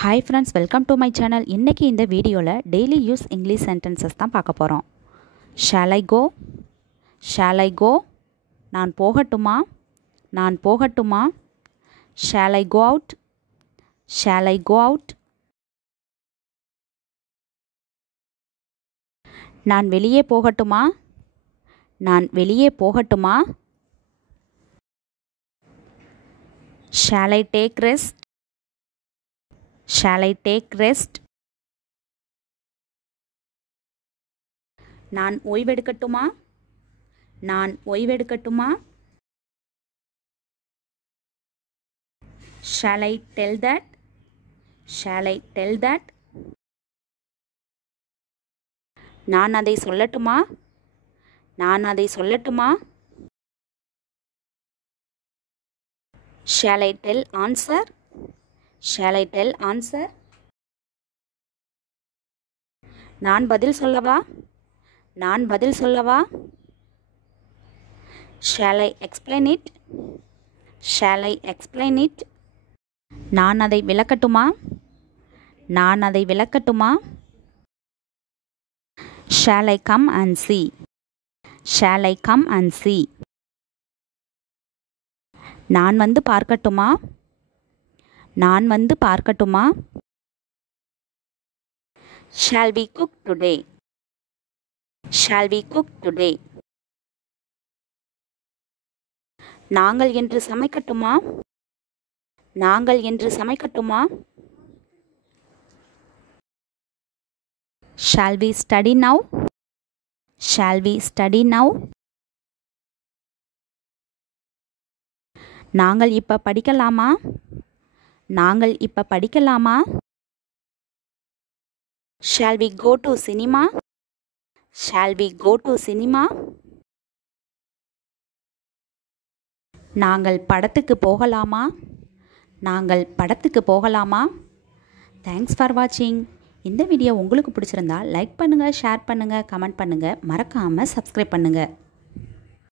Hi friends, welcome to my channel. இன்னைக்கு இந்த வீடியோல daily use English sentences தான் பார்க்க போறோம். Shall I go? Shall I go? நான் போகட்டுமா? நான் போகட்டுமா? Shall I go out? Shall I go out? நான் வெளியே போகட்டுமா? நான் வெளியே போகட்டுமா? Shall I take rest? Shall I take rest? நான் ஓய்வெடுக்கட்டுமா? நான் ஓய்வெடுக்கட்டுமா? Shall I tell that? Shall I tell that? நான் அதை சொல்லட்டுமா? நான் அதை சொல்லட்டுமா? Shall I tell answer? Shall I tell answer? நான் பதில் சொல்லவா? நான் பதில் சொல்லவா? Shall I explain it? Shall I explain it? நான் அதை விளக்கட்டுமா? நான் அதை விளக்கட்டுமா? Shall I come and see? Shall I come and see? நான் வந்து பார்க்கட்டுமா? நான் வந்து பார்க்கட்டுமா? Shall we cook today? Shall we cook today? நாங்கள் என்று சமைக்கட்டுமா? நாங்கள் என்று சமைக்கட்டுமா? Shall we study now? Shall we study now? நாங்கள் இப்ப படிக்கலாமா? நாங்கள் இப்ப படிக்கலாமா? Shall we go to cinema? Shall we go to cinema? நாங்கள் படத்துக்கு போகலாமா? நாங்கள் படத்துக்கு போகலாமா? Thanks for watching. இந்த வீடியோ உங்களுக்கு பிடிச்சிருந்தா லைக் பண்ணுங்க, ஷேர் பண்ணுங்க, கமெண்ட் பண்ணுங்க, மறக்காம சப்ஸ்கிரைப் பண்ணுங்க.